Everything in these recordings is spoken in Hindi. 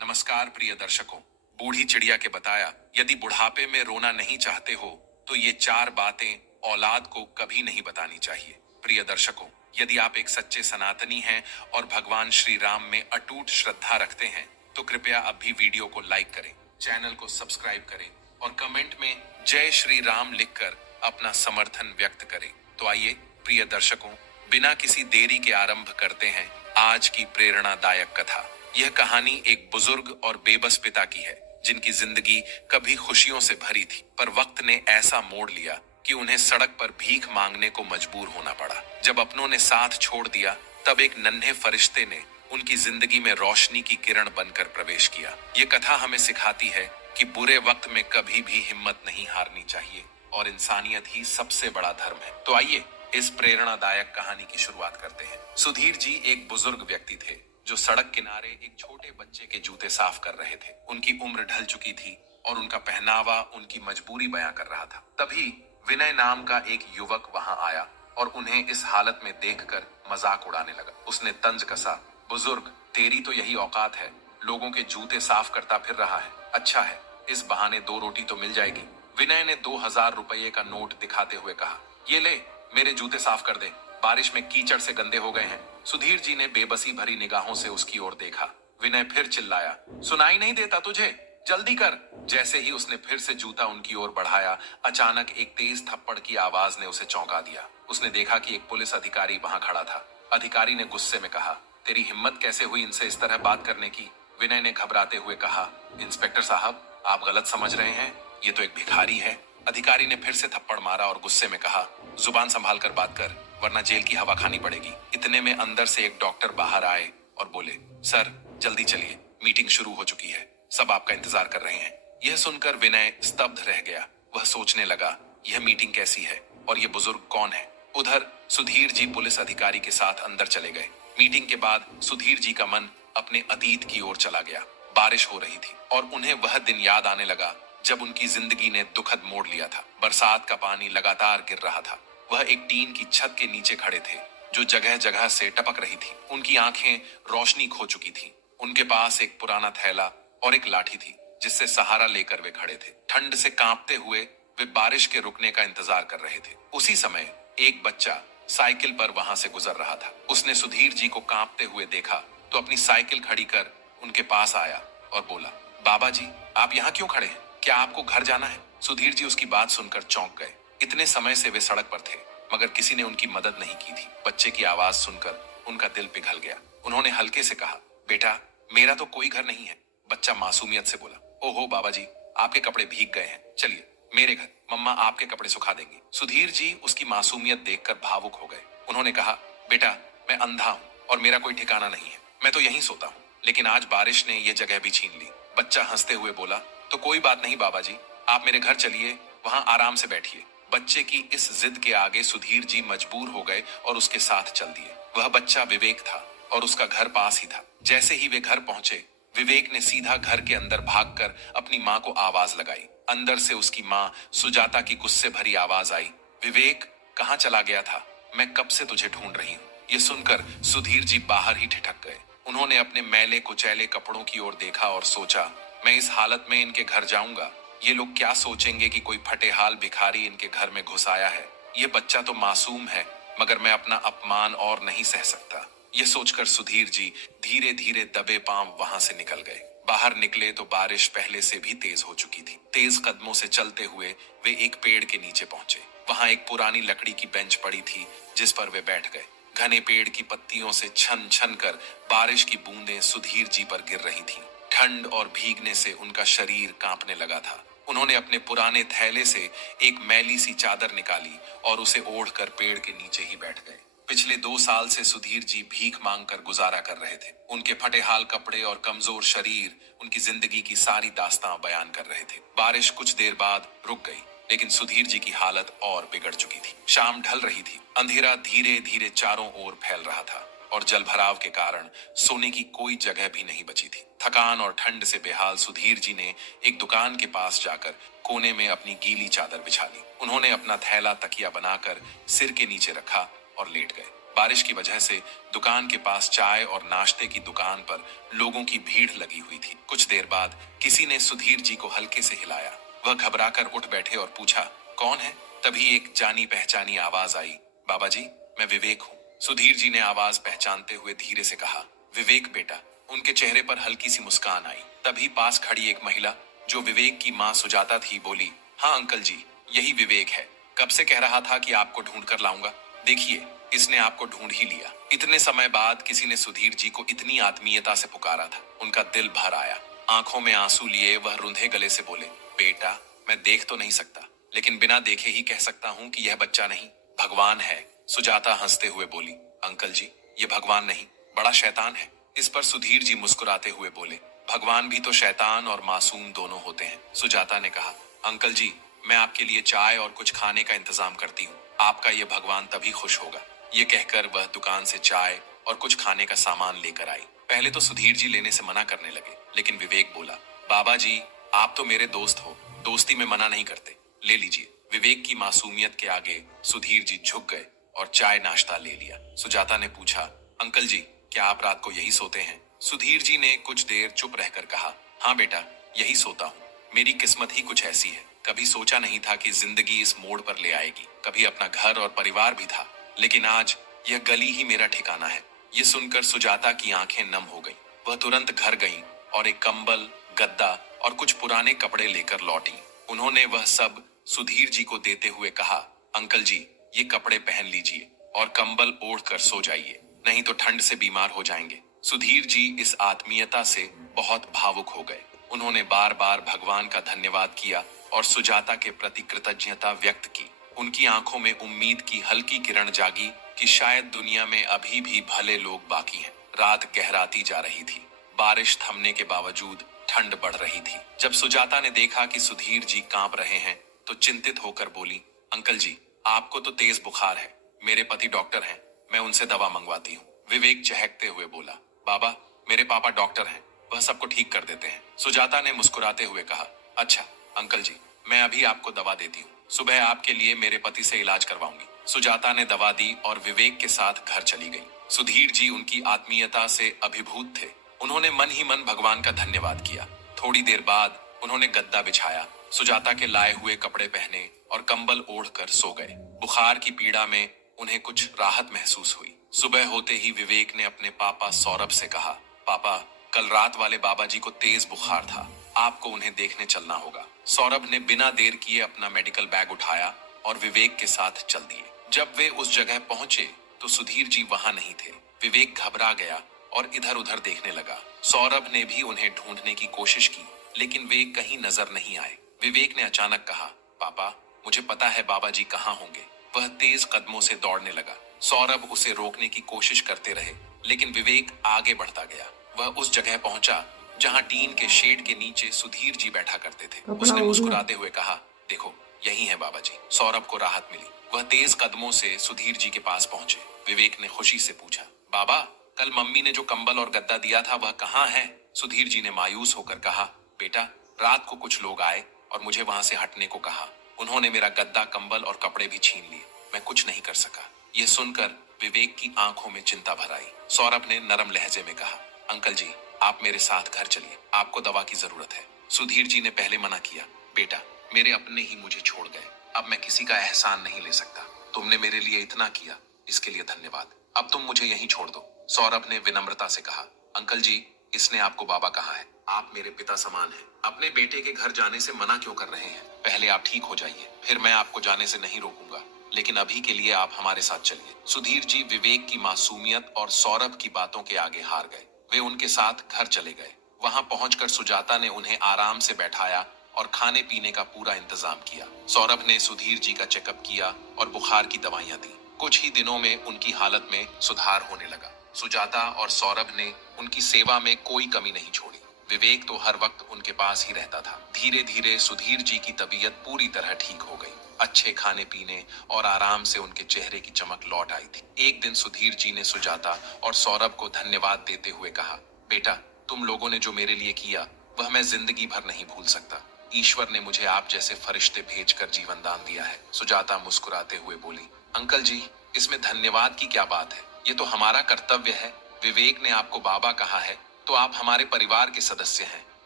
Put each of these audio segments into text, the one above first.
नमस्कार प्रिय दर्शकों। बूढ़ी चिड़िया के बताया, यदि बुढ़ापे में रोना नहीं चाहते हो तो ये चार बातें औलाद को कभी नहीं बतानी चाहिए। प्रिय दर्शकों, यदि आप एक सच्चे सनातनी हैं और भगवान श्री राम में अटूट श्रद्धा रखते हैं तो कृपया अभी वीडियो को लाइक करें, चैनल को सब्सक्राइब करें और कमेंट में जय श्री राम लिखकर अपना समर्थन व्यक्त करें। तो आइए प्रिय दर्शकों, बिना किसी देरी के आरंभ करते हैं आज की प्रेरणादायक कथा। यह कहानी एक बुजुर्ग और बेबस पिता की है जिनकी जिंदगी कभी खुशियों से भरी थी, पर वक्त ने ऐसा मोड़ लिया कि उन्हें सड़क पर भीख मांगने को मजबूर होना पड़ा। जब अपनों ने साथ छोड़ दिया तब एक नन्हे फरिश्ते ने उनकी जिंदगी में रोशनी की किरण बनकर प्रवेश किया। ये कथा हमें सिखाती है कि बुरे वक्त में कभी भी हिम्मत नहीं हारनी चाहिए और इंसानियत ही सबसे बड़ा धर्म है। तो आइए इस प्रेरणादायक कहानी की शुरुआत करते हैं। सुधीर जी एक बुजुर्ग व्यक्ति थे जो सड़क किनारे एक छोटे बच्चे के जूते साफ कर रहे थे। उनकी उम्र ढल चुकी थी और उनका पहनावा उनकी मजबूरी बयां कर रहा था। तभी विनय नाम का एक युवक वहां आया और उन्हें इस हालत में देखकर मजाक उड़ाने लगा। उसने तंज कसा, बुजुर्ग, तेरी तो यही औकात है, लोगों के जूते साफ करता फिर रहा है। अच्छा है, इस बहाने 2 रोटी तो मिल जाएगी। विनय ने 2000 रुपये का नोट दिखाते हुए कहा, ये ले, मेरे जूते साफ कर दे, बारिश में कीचड़ से गंदे हो गए हैं। सुधीर जी ने बेबसी भरी निगाहों से उसकी ओर देखा। विनय फिर चिल्लाया, सुनाई नहीं देता तुझे, जल्दी कर। जैसे ही उसने फिर से जूता उनकी ओर बढ़ाया, अचानक एक तेज थप्पड़ की आवाज ने उसे चौंका दिया। उसने देखा कि एक पुलिस अधिकारी वहां खड़ा था। अधिकारी ने गुस्से में कहा, तेरी हिम्मत कैसे हुई इनसे इस तरह बात करने की? विनय ने घबराते हुए कहा, इंस्पेक्टर साहब, आप गलत समझ रहे हैं, ये तो एक भिखारी है। अधिकारी ने फिर से थप्पड़ मारा और गुस्से में कहा, जुबान संभाल कर बात कर, वरना जेल की हवा खानी पड़ेगी। इतने में अंदर से एक डॉक्टर बाहर आए और बोले, सर जल्दी चलिए, मीटिंग शुरू हो चुकी है, सब आपका इंतजार कर रहे हैं। यह सुनकर विनय स्तब्ध रह गया। वह सोचने लगा, यह मीटिंग कैसी है और यह बुजुर्ग कौन है? उधर सुधीर जी पुलिस अधिकारी के साथ अंदर चले गए। मीटिंग के बाद सुधीर जी का मन अपने अतीत की ओर चला गया। बारिश हो रही थी और उन्हें वह दिन याद आने लगा जब उनकी जिंदगी ने दुखद मोड़ लिया था। बरसात का पानी लगातार गिर रहा था। वह एक टीन की छत के नीचे खड़े थे जो जगह जगह से टपक रही थी। उनकी आंखें रोशनी खो चुकी थी। उनके पास एक पुराना थैला और एक लाठी थी जिससे सहारा लेकर वे खड़े थे। ठंड से कांपते हुए वे बारिश के रुकने का इंतजार कर रहे थे। उसी समय एक बच्चा साइकिल पर वहां से गुजर रहा था। उसने सुधीर जी को कांपते हुए देखा तो अपनी साइकिल खड़ी कर उनके पास आया और बोला, बाबा जी, आप यहाँ क्यों खड़े हैं? क्या आपको घर जाना है? सुधीर जी उसकी बात सुनकर चौंक गए। इतने समय से वे सड़क पर थे मगर किसी ने उनकी मदद नहीं की थी। बच्चे की आवाज सुनकर उनका दिल पिघल गया। उन्होंने हल्के से कहा, बेटा, मेरा तो कोई घर नहीं है। बच्चा मासूमियत से बोला, ओहो बाबा जी, आपके कपड़े भीग गए हैं, चलिए मेरे घर, मम्मा आपके कपड़े सुखा देंगी। सुधीर जी उसकी मासूमियत देखकर भावुक हो गए। उन्होंने कहा, बेटा, मैं अंधा हूँ और मेरा कोई ठिकाना नहीं है, मैं तो यहीं सोता हूँ, लेकिन आज बारिश ने ये जगह भी छीन ली। बच्चा हंसते हुए बोला, तो कोई बात नहीं बाबा जी, आप मेरे घर चलिए, वहां आराम से बैठिए। बच्चे की इस जिद के आगे सुधीर जी मजबूर हो गए और उसके साथ चल दिए। वह बच्चा विवेक था और उसका घर पास ही था। जैसे ही वे घर पहुंचे, विवेक ने सीधा घर के अंदर भागकर अपनी माँ को आवाज लगाई। अंदर से उसकी माँ सुजाता की गुस्से भरी आवाज आई, विवेक, कहाँ चला गया था? मैं कब से तुझे ढूंढ रही हूँ। ये सुनकर सुधीर जी बाहर ही ठिठक गए। उन्होंने अपने मैले कुचैले कपड़ों की ओर देखा और सोचा, मैं इस हालत में इनके घर जाऊंगा, ये लोग क्या सोचेंगे कि कोई फटेहाल भिखारी इनके घर में घुस आया है। ये बच्चा तो मासूम है मगर मैं अपना अपमान और नहीं सह सकता। ये सोचकर सुधीर जी धीरे धीरे दबे पांव वहां से निकल गए। बाहर निकले तो बारिश पहले से भी तेज हो चुकी थी। तेज कदमों से चलते हुए वे एक पेड़ के नीचे पहुंचे। वहां एक पुरानी लकड़ी की बेंच पड़ी थी जिस पर वे बैठ गए। घने पेड़ की पत्तियों से छन छन कर बारिश की बूंदें सुधीर जी पर गिर रही थीं। ठंड और भीगने से उनका शरीर कांपने लगा था। उन्होंने अपने पुराने थैले से एक मैली सी चादर निकाली और उसे ओढ़कर पेड़ के नीचे ही बैठ गए। पिछले 2 साल से सुधीर जी भीख मांगकर गुजारा कर रहे थे। उनके फटेहाल कपड़े और कमजोर शरीर उनकी जिंदगी की सारी दास्तां बयान कर रहे थे। बारिश कुछ देर बाद रुक गई, लेकिन सुधीर जी की हालत और बिगड़ चुकी थी। शाम ढल रही थी। अंधेरा धीरे धीरे चारों ओर फैल रहा था और जलभराव के कारण सोने की कोई जगह भी नहीं बची थी। थकान और ठंड से बेहाल सुधीर जी ने एक दुकान के पास जाकर कोने में अपनी गीली चादर बिछा ली। उन्होंने अपना थैला तकिया बनाकर सिर के नीचे रखा और लेट गए। बारिश की वजह से दुकान के पास चाय और नाश्ते की दुकान पर लोगों की भीड़ लगी हुई थी। कुछ देर बाद किसी ने सुधीर जी को हल्के से हिलाया। वह घबराकर उठ बैठे और पूछा, कौन है? तभी एक जानी पहचानी आवाज आई, बाबा जी, मैं विवेक हूँ। सुधीर जी ने आवाज पहचानते हुए धीरे से कहा, विवेक बेटा। उनके चेहरे पर हल्की सी मुस्कान आई। तभी पास खड़ी एक महिला जो विवेक की माँ सुजाता थी बोली, हाँ अंकल जी, यही विवेक है। कब से कह रहा था कि आपको ढूंढ कर लाऊंगा। देखिए, इसने आपको ढूंढ ही लिया। इतने समय बाद किसी ने सुधीर जी को इतनी आत्मीयता से पुकारा था। उनका दिल भर आया। आंखों में आंसू लिए वह रुंधे गले से बोले, बेटा, मैं देख तो नहीं सकता, लेकिन बिना देखे ही कह सकता हूँ कि यह बच्चा नहीं, भगवान है। सुजाता हंसते हुए बोली, अंकल जी, ये भगवान नहीं, बड़ा शैतान है। इस पर सुधीर जी मुस्कुराते हुए बोले, भगवान भी तो शैतान और मासूम दोनों होते हैं। सुजाता ने कहा, अंकल जी, मैं आपके लिए चाय और कुछ खाने का इंतजाम करती हूँ। आपका ये भगवान तभी खुश होगा। ये कहकर वह दुकान से चाय और कुछ खाने का सामान लेकर आई। पहले तो सुधीर जी लेने से मना करने लगे, लेकिन विवेक बोला, बाबा जी, आप तो मेरे दोस्त हो, दोस्ती में मना नहीं करते, ले लीजिए। विवेक की मासूमियत के आगे सुधीर जी झुक गए और चाय नाश्ता ले लिया। सुजाता ने पूछा, अंकल जी, क्या आप रात को यही सोते हैं? सुधीर जी ने कुछ देर चुप रहकर कहा, हाँ बेटा, यही सोता हूँ। मेरी किस्मत ही कुछ ऐसी है। कभी सोचा नहीं था कि जिंदगी इस मोड़ पर ले आएगी। कभी अपना घर और परिवार भी था, लेकिन आज यह गली ही मेरा ठिकाना है। ये सुनकर सुजाता की आंखें नम हो गईं। वह तुरंत घर गईं और एक कंबल, गद्दा और कुछ पुराने कपड़े लेकर लौटी। उन्होंने वह सब सुधीर जी को देते हुए कहा, अंकल जी, ये कपड़े पहन लीजिए और कंबल ओढ़ कर सो जाइए, नहीं तो ठंड से बीमार हो जाएंगे। सुधीर जी इस आत्मीयता से बहुत भावुक हो गए। उन्होंने बार बार भगवान का धन्यवाद किया और सुजाता के प्रति कृतज्ञता व्यक्त की। उनकी आंखों में उम्मीद की हल्की किरण जागी कि शायद दुनिया में अभी भी भले लोग बाकी हैं। रात गहराती जा रही थी। बारिश थमने के बावजूद ठंड बढ़ रही थी। जब सुजाता ने देखा कि सुधीर जी कांप रहे हैं, तो चिंतित होकर बोली, अंकल जी, आपको तो तेज बुखार है। मेरे पति डॉक्टर हैं, मैं उनसे दवा मंगवाती हूँ। विवेक चहकते हुए बोला, बाबा, मेरे पापा डॉक्टर हैं, वह सबको ठीक कर देते हैं। सुजाता ने मुस्कुराते हुए कहा, अच्छा अंकल जी, मैं अभी आपको दवा देती हूँ। सुबह आपके लिए मेरे पति से इलाज करवाऊंगी। सुजाता ने दवा दी और विवेक के साथ घर चली गई। सुधीर जी उनकी आत्मीयता से अभिभूत थे। उन्होंने मन ही मन भगवान का धन्यवाद किया। थोड़ी देर बाद उन्होंने गद्दा बिछाया, सुजाता के लाए हुए कपड़े पहने और कंबल ओढ़कर सो गए। बुखार की पीड़ा में उन्हें कुछ राहत महसूस हुई। सुबह होते ही विवेक ने अपने पापा सौरभ से कहा, पापा, कल रात वाले बाबा जी को तेज बुखार था, आपको उन्हें देखने चलना होगा। सौरभ ने बिना देर किए अपना मेडिकल बैग उठाया और विवेक के साथ चल दिए। जब वे उस जगह पहुंचे तो सुधीर जी वहां नहीं थे। विवेक घबरा गया और इधर उधर देखने लगा। सौरभ ने भी उन्हें ढूंढने की कोशिश की, लेकिन वे कहीं नजर नहीं आए। विवेक ने अचानक कहा, पापा, मुझे पता है बाबा जी कहाँ होंगे। वह तेज कदमों से दौड़ने लगा। सौरभ उसे रोकने की कोशिश करते रहे, लेकिन विवेक आगे बढ़ता गया। वह उस जगह पहुंचा जहां टीन के शेड के नीचे सुधीर जी बैठा करते थे। उसने मुस्कुराते हुए कहा, देखो, यही है बाबा जी। सौरभ को राहत मिली। वह तेज कदमों से सुधीर जी के पास पहुंचे। विवेक ने खुशी से पूछा, बाबा, कल मम्मी ने जो कंबल और गद्दा दिया था वह कहाँ है? सुधीर जी ने मायूस होकर कहा, बेटा, रात को कुछ लोग आए और मुझे वहां से हटने को कहा। उन्होंने मेरा गद्दा, कंबल और कपड़े भी छीन लिए। मैं कुछ नहीं कर सका। ये सुनकर विवेक की आंखों में चिंता भर आई। सौरभ ने नरम लहजे में कहा, अंकल जी, आप मेरे साथ घर चलिए, आपको दवा की जरूरत है। सुधीर जी ने पहले मना किया, बेटा, मेरे अपने ही मुझे छोड़ गए, अब मैं किसी का एहसान नहीं ले सकता। तुमने मेरे लिए इतना किया, इसके लिए धन्यवाद। अब तुम मुझे यहीं छोड़ दो। सौरभ ने विनम्रता से कहा, अंकल जी, इसने आपको बाबा कहा है, आप मेरे पिता समान हैं। अपने बेटे के घर जाने से मना क्यों कर रहे हैं? पहले आप ठीक हो जाइए, फिर मैं आपको जाने से नहीं रोकूंगा, लेकिन अभी के लिए आप हमारे साथ चलिए। सुधीर जी विवेक की मासूमियत और सौरभ की बातों के आगे हार गए। वे उनके साथ घर चले गए। वहां पहुंचकर सुजाता ने उन्हें आराम से बैठाया और खाने पीने का पूरा इंतजाम किया। सौरभ ने सुधीर जी का चेकअप किया और बुखार की दवाइयां दी। कुछ ही दिनों में उनकी हालत में सुधार होने लगा। सुजाता और सौरभ ने उनकी सेवा में कोई कमी नहीं छोड़ी। विवेक तो हर वक्त उनके पास ही रहता था। धीरे धीरे सुधीर जी की तबीयत पूरी तरह ठीक हो गई। अच्छे खाने पीने और आराम से उनके चेहरे की चमक लौट आई थी। एक दिन सुधीर जी ने सुजाता और सौरभ को धन्यवाद देते हुए कहा, बेटा, तुम लोगों ने जो मेरे लिए किया वह मैं जिंदगी भर नहीं भूल सकता। ईश्वर ने मुझे आप जैसे फरिश्ते भेजकर जीवन दान दिया है। सुजाता मुस्कुराते हुए बोली, अंकल जी, इसमें धन्यवाद की क्या बात है, ये तो हमारा कर्तव्य है। विवेक ने आपको बाबा कहा है तो आप हमारे परिवार के सदस्य हैं।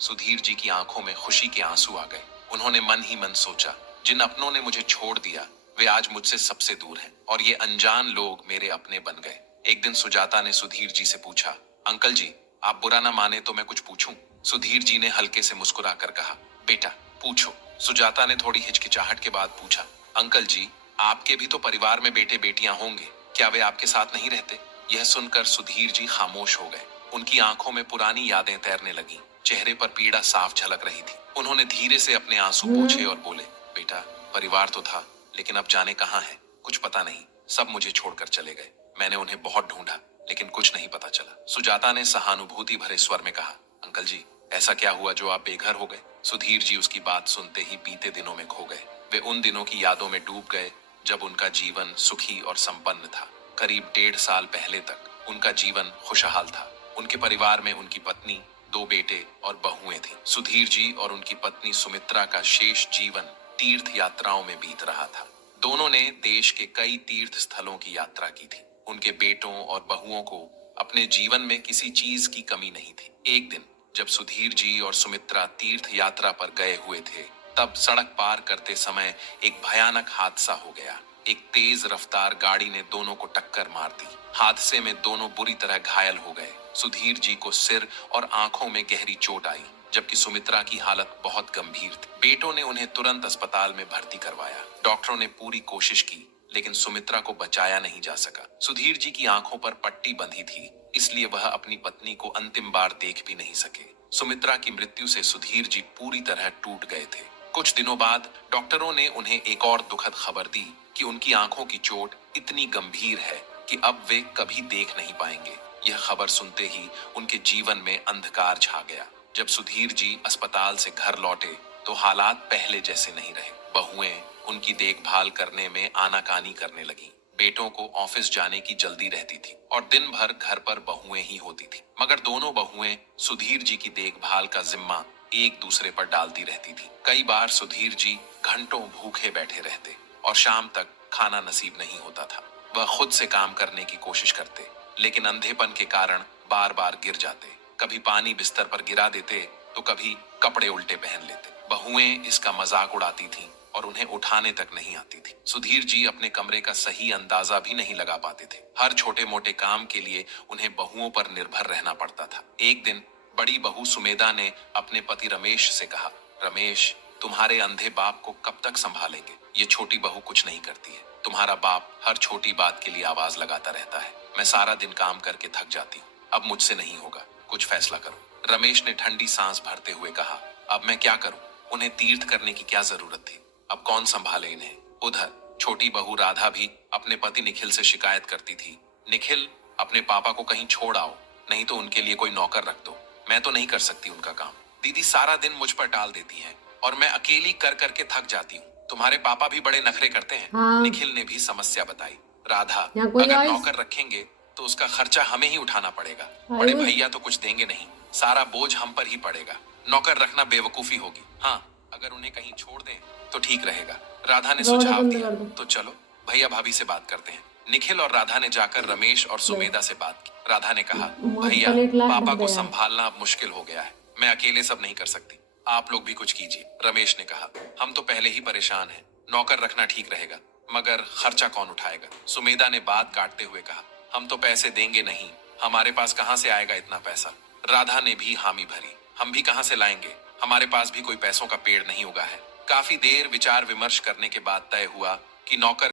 सुधीर जी की आंखों में खुशी के आंसू आ गए। उन्होंने मन ही मन सोचा, जिन अपनों ने मुझे छोड़ दिया वे आज मुझसे सबसे दूर हैं और ये अनजान लोग मेरे अपने बन गए। एक दिन सुजाता ने सुधीर जी से पूछा, अंकल जी आप बुरा ना माने तो मैं कुछ पूछूं? सुधीर जी ने हल्के से मुस्कुराकर कहा, बेटा पूछो। सुजाता ने थोड़ी हिचकिचाहट के बाद पूछा, अंकल जी आपके भी तो परिवार में बेटे बेटियां होंगे, क्या वे आपके साथ नहीं रहते? यह सुनकर सुधीर जी खामोश हो गए। उनकी आंखों में पुरानी यादें तैरने लगी, चेहरे पर पीड़ा साफ झलक रही थी। उन्होंने धीरे से अपने आंसू पोंछे और बोले, बेटा परिवार तो था लेकिन अब जाने कहाँ है, कुछ पता नहीं। सब मुझे छोड़कर चले गए। मैंने उन्हें बहुत ढूंढा लेकिन कुछ नहीं पता चला। सुजाता ने सहानुभूति भरे स्वर में कहा, अंकल जी ऐसा क्या हुआ जो आप बेघर हो गए? सुधीर जी उसकी बात सुनते ही बीते दिनों में खो गए। वे उन दिनों की यादों में डूब गए जब उनका जीवन सुखी और संपन्न था। करीब 1.5 साल पहले तक उनका जीवन खुशहाल था। उनके परिवार में उनकी पत्नी, 2 बेटे और बहुएं थीं। सुधीर जी और उनकी पत्नी सुमित्रा का शेष जीवन तीर्थ यात्राओं में बीत रहा था। दोनों ने देश के कई तीर्थ स्थलों की यात्रा की थी। उनके बेटों और बहुओं को अपने जीवन में किसी चीज की कमी नहीं थी। एक दिन जब सुधीर जी और सुमित्रा तीर्थ यात्रा पर गए हुए थे, तब सड़क पार करते समय एक भयानक हादसा हो गया। एक तेज रफ्तार गाड़ी ने दोनों को टक्कर मार दी। हादसे में दोनों बुरी तरह घायल हो गए। सुधीर जी को सिर और आंखों में गहरी चोट आई, जबकि सुमित्रा की हालत बहुत गंभीर थी। बेटों ने उन्हें तुरंत अस्पताल में भर्ती करवाया। डॉक्टरों ने पूरी कोशिश की लेकिन सुमित्रा को बचाया नहीं जा सका। सुधीर जी की आंखों पर पट्टी बंधी थी, इसलिए वह अपनी पत्नी को अंतिम बार देख भी नहीं सके। सुमित्रा की मृत्यु से सुधीर जी पूरी तरह टूट गए थे। कुछ दिनों बाद डॉक्टरों ने उन्हें एक और दुखद खबर दी कि उनकी आंखों की चोट इतनी गंभीर है कि अब वे कभी देख नहीं पाएंगे। यह खबर सुनते ही उनके जीवन में अंधकार छा गया। जब सुधीर जी अस्पताल से घर लौटे तो हालात पहले जैसे नहीं रहे। बहुएं उनकी देखभाल करने में आनाकानी करने लगी। बेटों को ऑफिस जाने की जल्दी रहती थी और दिन भर घर पर बहुएं ही होती थी। मगर दोनों बहुएं सुधीर जी की देखभाल का जिम्मा एक दूसरे पर डालती रहती थी। कई बार सुधीर जी घंटों भूखे बैठे रहते और शाम तक खाना नसीब नहीं होता था। वह खुद से काम करने की कोशिश करते लेकिन अंधेपन के कारण बार बार गिर जाते। कभी पानी बिस्तर पर गिरा देते तो कभी कपड़े उल्टे पहन लेते। बहुएं इसका मजाक उड़ाती थीं और उन्हें उठाने तक नहीं आती थी। सुधीर जी अपने कमरे का सही अंदाजा भी नहीं लगा पाते थे। हर छोटे मोटे काम के लिए उन्हें बहुओं पर निर्भर रहना पड़ता था। एक दिन बड़ी बहू सुमेधा ने अपने पति रमेश से कहा, रमेश तुम्हारे अंधे बाप को कब तक संभालेंगे? ये छोटी बहू कुछ नहीं करती है। तुम्हारा बाप हर छोटी बात के लिए आवाज लगाता रहता है। मैं सारा दिन काम करके थक जाती हूँ। अब मुझसे नहीं होगा, कुछ फैसला करो। रमेश ने ठंडी सांस भरते हुए कहा, अब मैं क्या करूं? उन्हें तीर्थ करने की क्या जरूरत थी? अब कौन संभाले इन्हें? उधर छोटी बहू राधा भी अपने पति निखिल से शिकायत करती थी, निखिल अपने पापा को कहीं छोड़ आओ, नहीं तो उनके लिए कोई नौकर रख दो। मैं तो नहीं कर सकती उनका काम। दीदी सारा दिन मुझ पर टाल देती है और मैं अकेली कर करके थक जाती हूँ। तुम्हारे पापा भी बड़े नखरे करते हैं। हाँ। निखिल ने भी समस्या बताई। राधा, यहाँ कोई अगर आइस? नौकर रखेंगे तो उसका खर्चा हमें ही उठाना पड़ेगा। आइस? बड़े भैया तो कुछ देंगे नहीं, सारा बोझ हम पर ही पड़ेगा। नौकर रखना बेवकूफी होगी। हाँ, अगर उन्हें कहीं छोड़ दें तो ठीक रहेगा। राधा ने रोड सुझाव बंद दिया। कर दो। तो चलो भैया भाभी से बात करते हैं। निखिल और राधा ने जाकर रमेश और सुमेधा से बात की। राधा ने कहा, मौत भैया पलट ला पापा डूब को गया। संभालना अब मुश्किल हो गया है। मैं अकेले सब नहीं कर सकती, आप लोग भी कुछ कीजिए। रमेश ने कहा, हम तो पहले ही परेशान हैं, नौकर रखना ठीक रहेगा, मगर खर्चा कौन उठाएगा? सुमेधा ने बात काटते हुए कहा, हम तो पैसे देंगे नहीं, हमारे पास कहाँ से आएगा इतना पैसा? राधा ने भी हामी भरी, हम भी कहाँ से लाएंगे, हमारे पास भी कोई पैसों का पेड़ नहीं उगा है। काफी देर विचार विमर्श करने के बाद तय हुआ कि नौकर